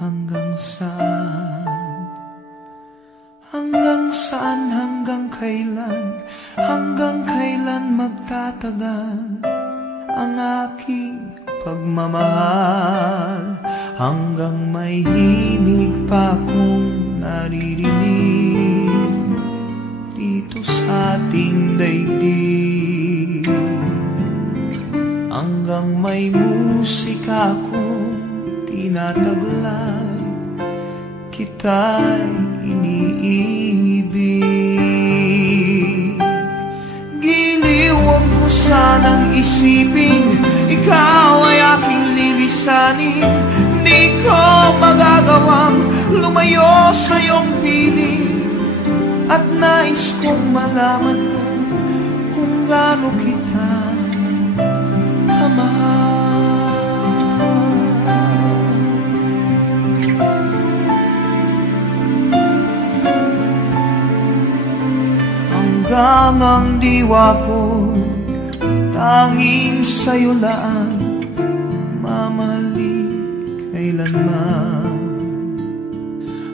hanggang saan? Hanggang saan, hanggang kailan? Hanggang kailan magtatagal ang aking pagmamahal? Hanggang may himig pa akong naririnig dito sa ating daigdig. Hanggang may musika akong tinataglay, kita'y iniibig. Giliw, huwag mo sanang isipin ikaw ay aking lilisanin. Di ko magagawang lumayo sa iyong piling, at nais kong malaman mo kung gaano kita kamahal. Hanggang ang diwa ko tanging sa'yo lang mamahalin kailanman.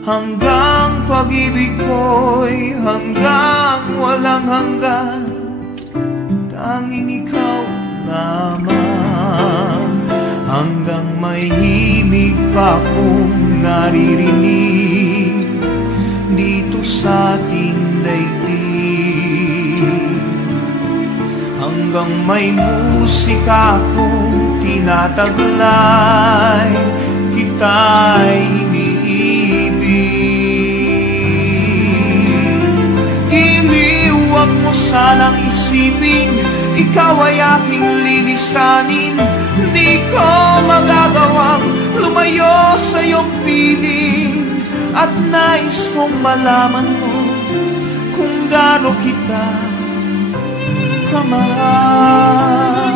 Hanggang pag-ibig ko'y hanggang walang hanggan, tanging ikaw lamang. Hanggang may himig pa akong naririnig dito sa ating daigdig. Hanggang may musika akong tinataglay, kita'y iniibig. Giliw, huwag mo sanang isipin ikaw ay aking lilisanin. Di ko magagawang lumayo sa iyong piling, at nais kong malaman mo kung gaano kita kamahal.